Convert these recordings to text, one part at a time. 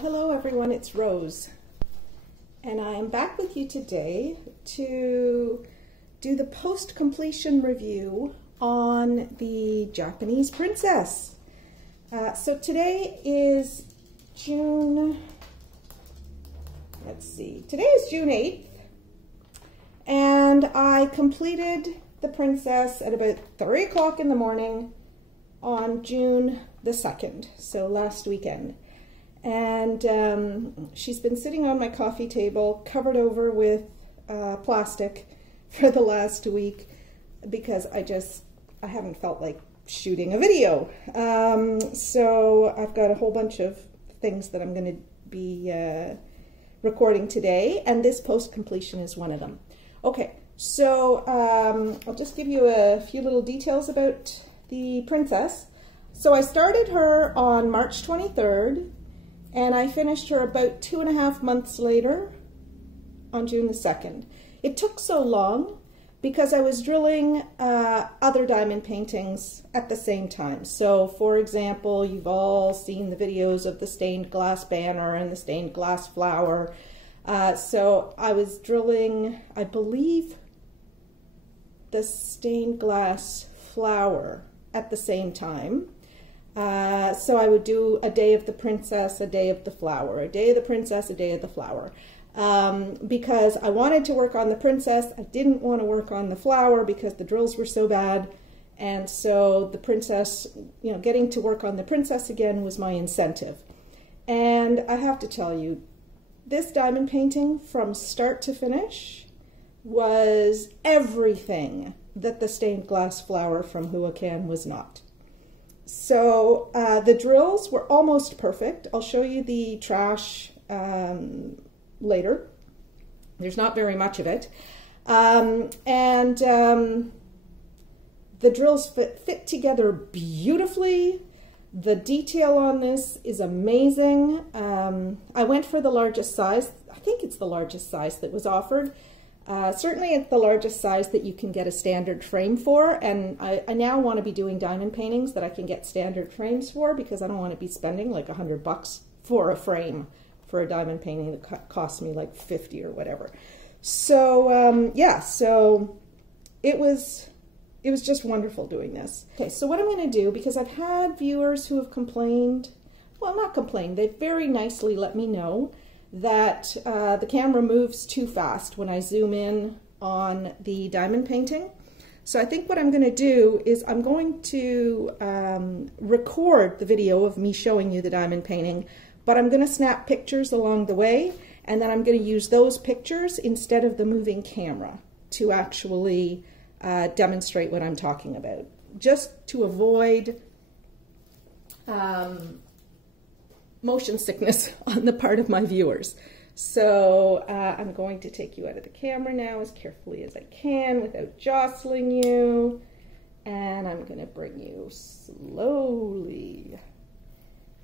Hello everyone, it's Rose, and I am back with you today to do the post-completion review on the Japanese princess. So today is June 8th, and I completed the princess at about 3 o'clock in the morning on June the 2nd, so last weekend. And she's been sitting on my coffee table covered over with plastic for the last week because I haven't felt like shooting a video. So I've got a whole bunch of things that I'm going to be recording today, and this post-completion is one of them. Okay, so I'll just give you a few little details about the princess. So I started her on March 23rd, and I finished her about 2.5 months later on June the 2nd. It took so long because I was drilling other diamond paintings at the same time. So for example, you've all seen the videos of the stained glass banner and the stained glass flower. So I was drilling, I believe, the stained glass flower at the same time. So I would do a day of the princess, a day of the flower, a day of the princess, a day of the flower. Because I wanted to work on the princess. I didn't want to work on the flower because the drills were so bad. And so the princess, you know, getting to work on the princess again was my incentive. And I have to tell you, this diamond painting from start to finish was everything that the stained glass flower from Kufwkey was not. So the drills were almost perfect. I'll show you the trash later. There's not very much of it. The drills fit together beautifully. The detail on this is amazing. I went for the largest size. I think it's the largest size that was offered. Certainly it's the largest size that you can get a standard frame for, and I now want to be doing diamond paintings that I can get standard frames for, because I don't want to be spending like $100 for a frame for a diamond painting that cost me like 50 or whatever. So yeah, so it was just wonderful doing this. Okay, so what I'm going to do, because I've had viewers who have complained, well, not complained, they've very nicely let me know that the camera moves too fast when I zoom in on the diamond painting. So I think what I'm going to do is I'm going to record the video of me showing you the diamond painting, but I'm going to snap pictures along the way, and then I'm going to use those pictures instead of the moving camera to actually demonstrate what I'm talking about, just to avoid motion sickness on the part of my viewers. So I'm going to take you out of the camera now as carefully as I can without jostling you, and I'm going to bring you slowly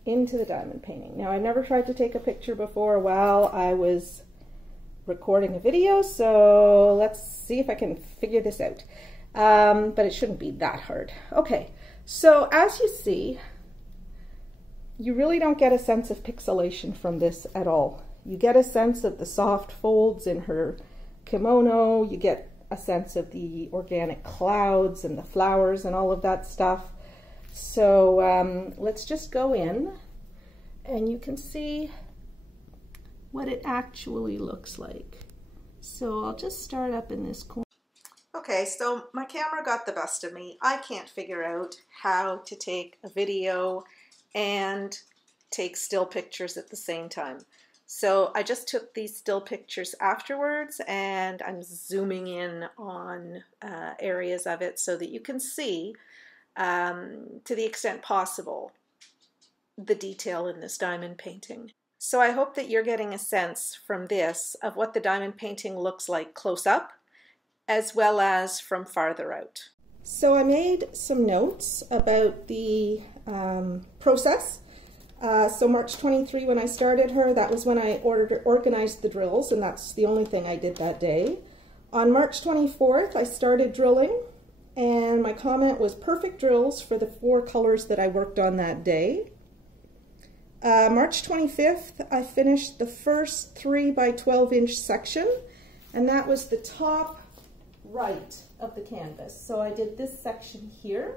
into the diamond painting. Now, I never tried to take a picture before while I was recording a video, so let's see if I can figure this out. But it shouldn't be that hard. Okay, so as you see, you really don't get a sense of pixelation from this at all. You get a sense of the soft folds in her kimono, you get a sense of the organic clouds and the flowers and all of that stuff. So let's just go in and you can see what it actually looks like. So I'll just start up in this corner. Okay, so my camera got the best of me. I can't figure out how to take a video and take still pictures at the same time. So I just took these still pictures afterwards, and I'm zooming in on areas of it so that you can see, to the extent possible, the detail in this diamond painting. So I hope that you're getting a sense from this of what the diamond painting looks like close up, as well as from farther out. So I made some notes about the process. So March 23, when I started her, that was when I organized the drills, and that's the only thing I did that day. On March 24th, I started drilling, and my comment was perfect drills for the 4 colors that I worked on that day. March 25th, I finished the first 3 by 12-inch section, and that was the top right of the canvas. So I did this section here.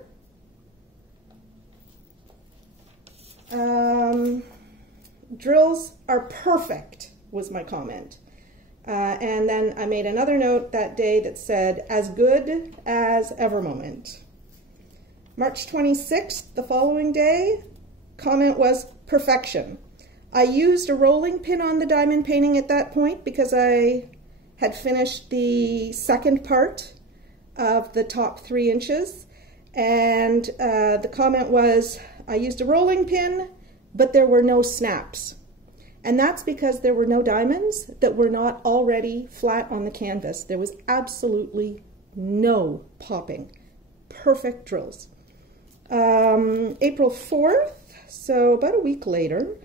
Drills are perfect, was my comment. And then I made another note that day that said, as good as ever moment. March 26th, the following day, comment was perfection. I used a rolling pin on the diamond painting at that point because I had finished the second part of the top 3 inches. And the comment was, I used a rolling pin, but there were no snaps. And that's because there were no diamonds that were not already flat on the canvas. There was absolutely no popping. Perfect drills. April 4th, so about a week later,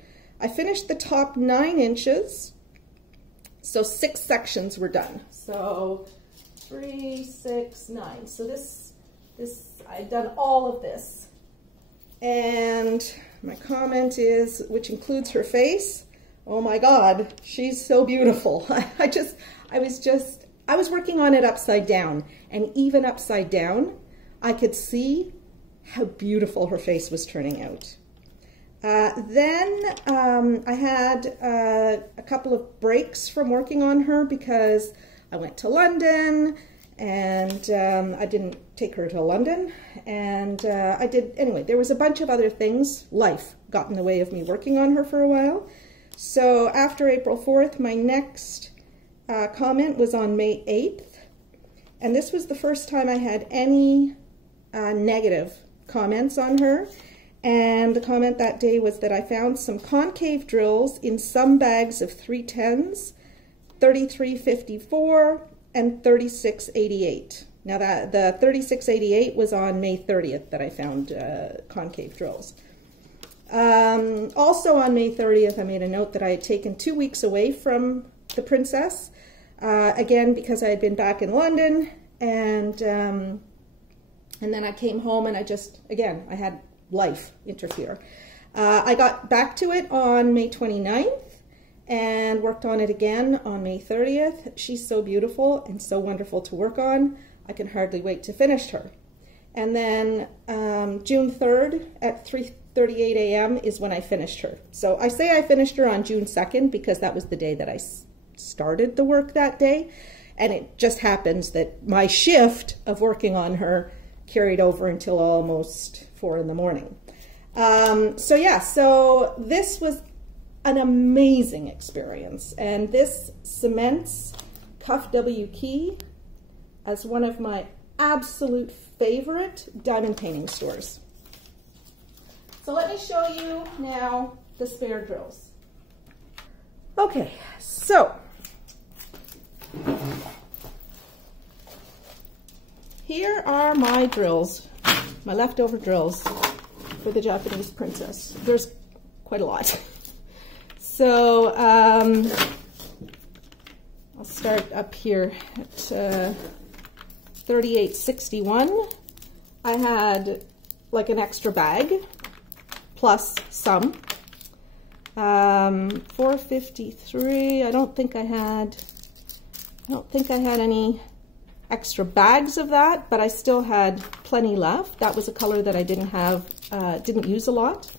I finished the top 9 inches. So 6 sections were done. So 3, 6, 9. So this I've done all of this. And my comment is, which includes her face, oh my God, she's so beautiful. I was working on it upside down, and even upside down, I could see how beautiful her face was turning out. Then I had a couple of breaks from working on her because I went to London, and I didn't take her to London, and anyway, there was a bunch of other things. Life got in the way of me working on her for a while. So after April 4th, my next comment was on May 8th, and this was the first time I had any negative comments on her. And the comment that day was that I found some concave drills in some bags of 310s, 3354, and 3688. Now the 3688 was on May 30th that I found concave drills. Also on May 30th, I made a note that I had taken 2 weeks away from the princess, again because I had been back in London, and then I came home and I had life interfere. I got back to it on May 29th and worked on it again on May 30th. She's so beautiful and so wonderful to work on. I can hardly wait to finish her. And then June 3rd at 3:38 a.m. is when I finished her. So I say I finished her on June 2nd because that was the day that I started the work that day. And it just happens that my shift of working on her carried over until almost 4 in the morning. So yeah, so this was an amazing experience. And this cements Kufwkey as one of my absolute favorite diamond painting stores. So let me show you now the spare drills. Okay, so here are my drills, my leftover drills for the Japanese princess. There's quite a lot. So I'll start up here at 3861. I had like an extra bag plus some. 453. I don't think I had any extra bags of that, but I still had plenty left. That was a color that I didn't use a lot.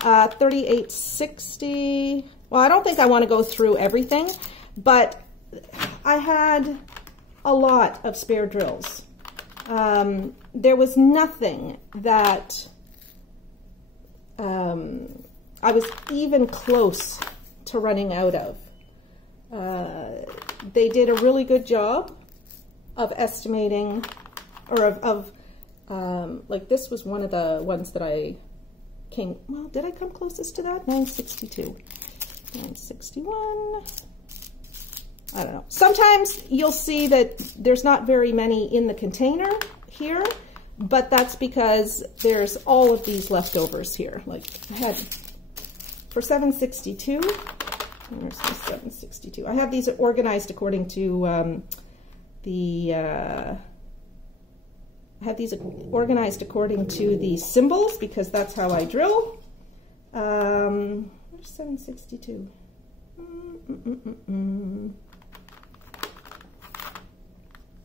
3860. Well, I don't think I want to go through everything, but I had a lot of spare drills. There was nothing that I was even close to running out of. They did a really good job of estimating, or like this was one of the ones that I came, well, did I come closest to that? 962, 961, I don't know. Sometimes you'll see that there's not very many in the container here, but that's because there's all of these leftovers here. Like I had, for 762, where's the 762? I have these organized according to I have these organized according to the symbols because that's how I drill. Where's 762?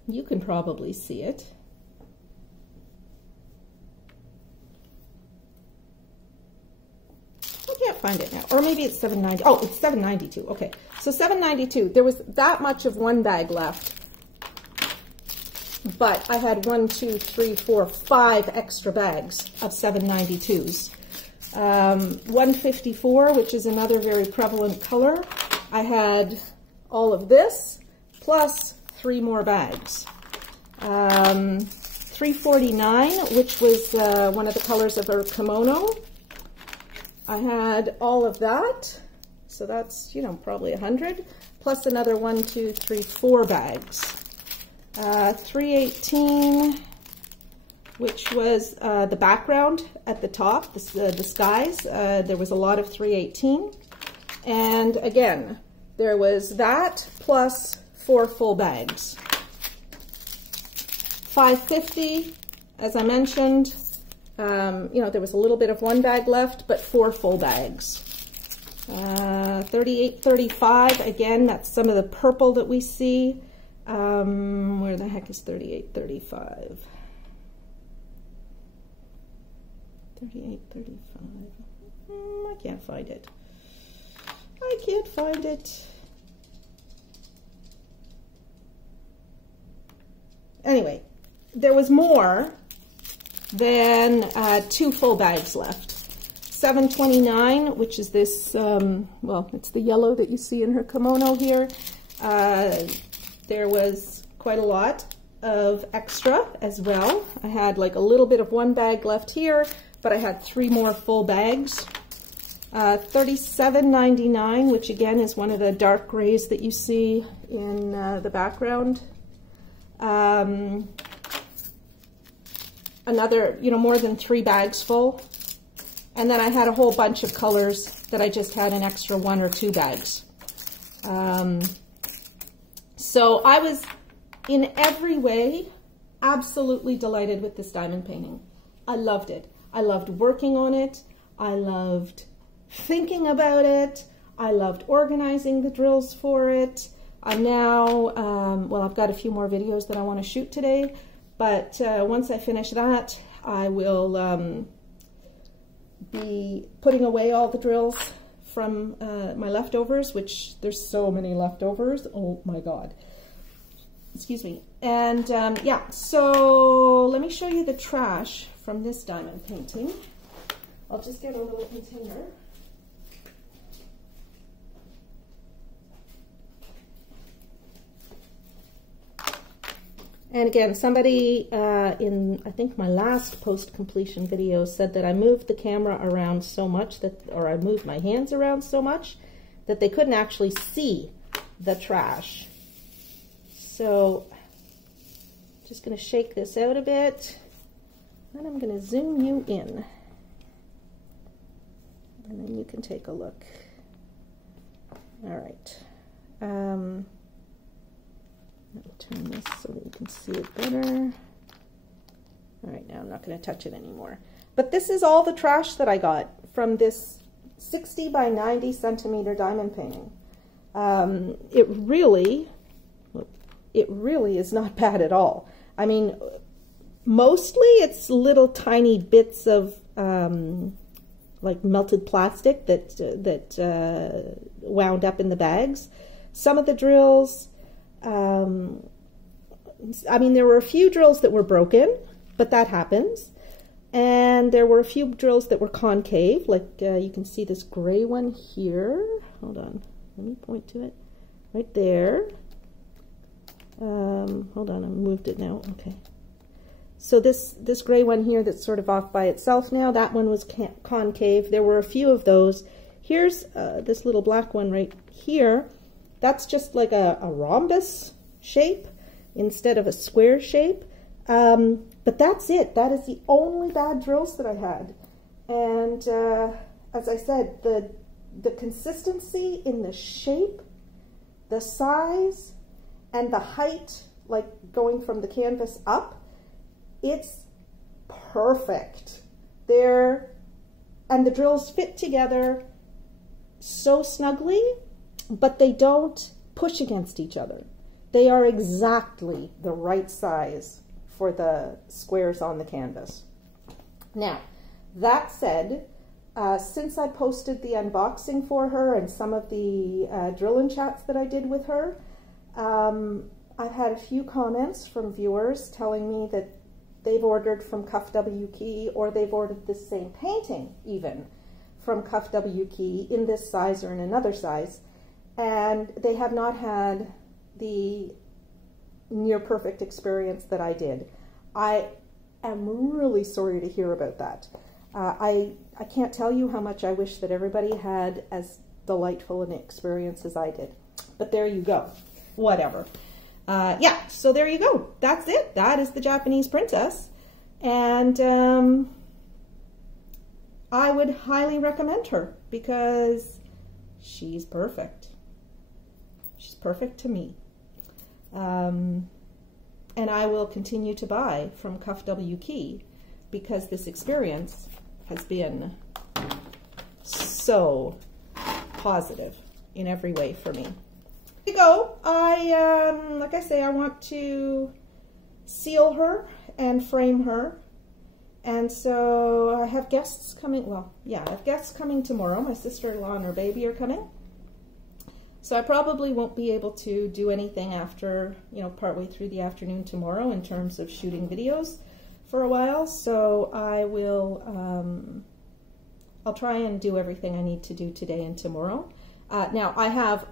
You can probably see it. I can't find it now. Or maybe it's 790. Oh, it's 792. Okay. So 792. There was that much of one bag left. But I had 1, 2, 3, 4, 5 extra bags of 792s. 154, which is another very prevalent color. I had all of this plus 3 more bags. 349, which was one of the colors of her kimono. I had all of that, so that's, you know, probably 100, plus another 1, 2, 3, 4 bags. 318, which was the background at the top, the skies. There was a lot of 318. And again, there was that plus 4 full bags. 550, as I mentioned, you know, there was a little bit of one bag left, but 4 full bags. 3835, again, that's some of the purple that we see. Where the heck is 3835? 3835. I can't find it. I can't find it. Anyway, there was more than 2 full bags left. 729, which is this, well, it's the yellow that you see in her kimono here. There was quite a lot of extra as well. I had like a little bit of one bag left here, but I had 3 more full bags. 37.99, which again is one of the dark grays that you see in the background. Another, you know, more than 3 bags full. And then I had a whole bunch of colors that I just had an extra 1 or 2 bags. So I was in every way absolutely delighted with this diamond painting. I loved it. I loved working on it. I loved thinking about it. I loved organizing the drills for it. I'm now, well, I've got a few more videos that I want to shoot today, but once I finish that, I will be putting away all the drills from my leftovers, which there's so many leftovers. Oh my God. Excuse me. And yeah, so let me show you the trash from this diamond painting. I'll just get a little container. And again, somebody in, I think, my last post-completion video said that I moved the camera around so much that, or I moved my hands around so much that they couldn't actually see the trash. So, just going to shake this out a bit, and I'm going to zoom you in. And then you can take a look. All right. Let me turn this so that you can see it better. All right, now I'm not going to touch it anymore. But this is all the trash that I got from this 60 by 90 centimeter diamond painting. It really is not bad at all. I mean, mostly it's little tiny bits of like melted plastic that wound up in the bags. Some of the drills, I mean, there were a few drills that were broken, but that happens. And there were a few drills that were concave, like you can see this gray one here. Hold on, let me point to it. Right there. Hold on, I moved it now. Okay. So this gray one here that's sort of off by itself now, that one was concave. There were a few of those. Here's this little black one right here. That's just like a rhombus shape instead of a square shape. But that's it. That is the only bad drills that I had. And as I said, the consistency in the shape, the size, and the height, like going from the canvas up, it's perfect. They're and the drills fit together so snugly, but they don't push against each other. They are exactly the right size for the squares on the canvas. Now, that said, since I posted the unboxing for her and some of the drill-in chats that I did with her, I've had a few comments from viewers telling me that they've ordered from Kufwkey, or they've ordered the same painting even from Kufwkey in this size or in another size, and they have not had the near perfect experience that I did. I am really sorry to hear about that. I can't tell you how much I wish that everybody had as delightful an experience as I did. But there you go. Whatever. Yeah, so there you go. That's it. That is the Japanese princess. And I would highly recommend her because she's perfect. She's perfect to me. And I will continue to buy from Kufwkey because this experience has been so positive in every way for me. Here we go. Like I say, I want to seal her and frame her. And so I have guests coming, well, yeah, I have guests coming tomorrow. My sister-in-law and her baby are coming. So I probably won't be able to do anything after, partway through the afternoon tomorrow in terms of shooting videos for a while. So I will, I'll try and do everything I need to do today and tomorrow. Now I have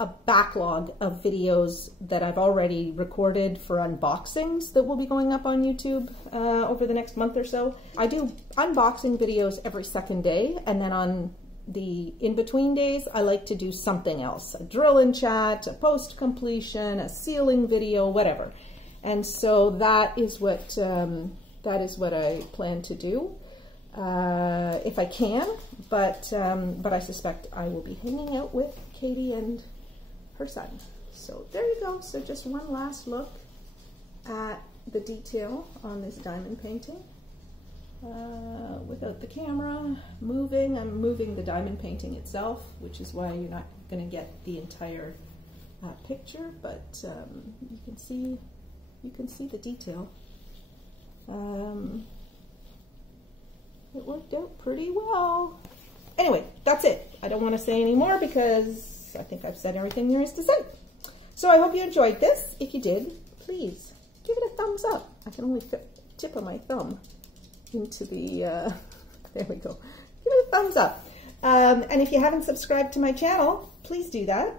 a backlog of videos that I've already recorded for unboxings that will be going up on YouTube over the next month or so. I do unboxing videos every second day, and then on the in-between days, I like to do something else. A drill-in chat, a post-completion, a sealing video, whatever. And so that is what I plan to do if I can. But I suspect I will be hanging out with Katie and her son. So there you go. So just one last look at the detail on this diamond painting. Without the camera moving, I'm moving the diamond painting itself, which is why you're not going to get the entire picture, but you can see the detail. It worked out pretty well. Anyway, that's it. I don't want to say any more because I think I've said everything there is to say. So I hope you enjoyed this. If you did, please give it a thumbs up. I can only fit the tip of my thumb into the, there we go. Give it a thumbs up. And if you haven't subscribed to my channel, please do that.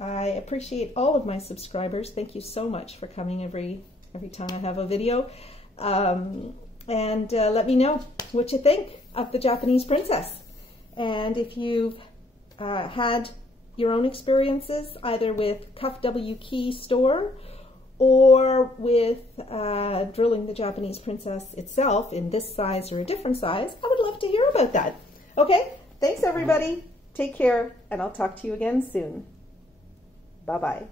I appreciate all of my subscribers. Thank you so much for coming every time I have a video. And let me know what you think of the Japanese princess. And if you've had your own experiences, either with Kufwkey store or with drilling the Japanese princess itself in this size or a different size, I would love to hear about that. Okay, thanks everybody. Take care, and I'll talk to you again soon. Bye-bye.